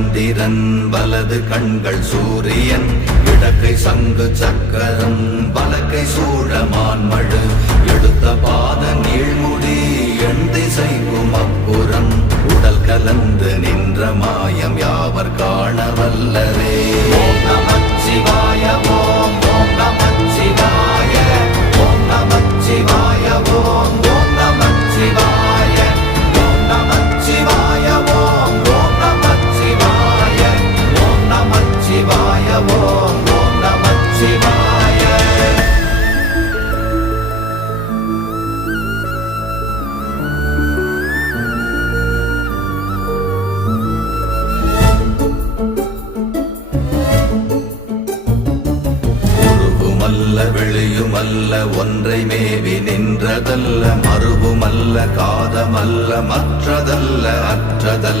சந்திரன் வலது கண்கள் சூரியன் இடக்கை சங்கு சக்கரம் வலக்கை சூழமான்மழு எடுத்த பாத நீழ்முடி எண் திசைக்கும் அப்புறம் உடல் கலந்து நின்ற மாயம் யாவர் காண வல்லரே. ஓம் நமச்சிவாய ஓம் ஓம் நமச்சிவாய ஓம் நமச்சிவாய ஓம் ஓம் நமச்சிவாய ஓம் நமச்சிவாய ஓம் ஓம் நமச்சிவாய ஓம் நமச்சிவாய ஓம் ஓம் நமச்சிவாய. வெளியுமல்ல ஒன்றை மேவி நின்றதல்ல மறுவுமல்ல காதமல்ல மற்றதல்ல அற்றதல்ல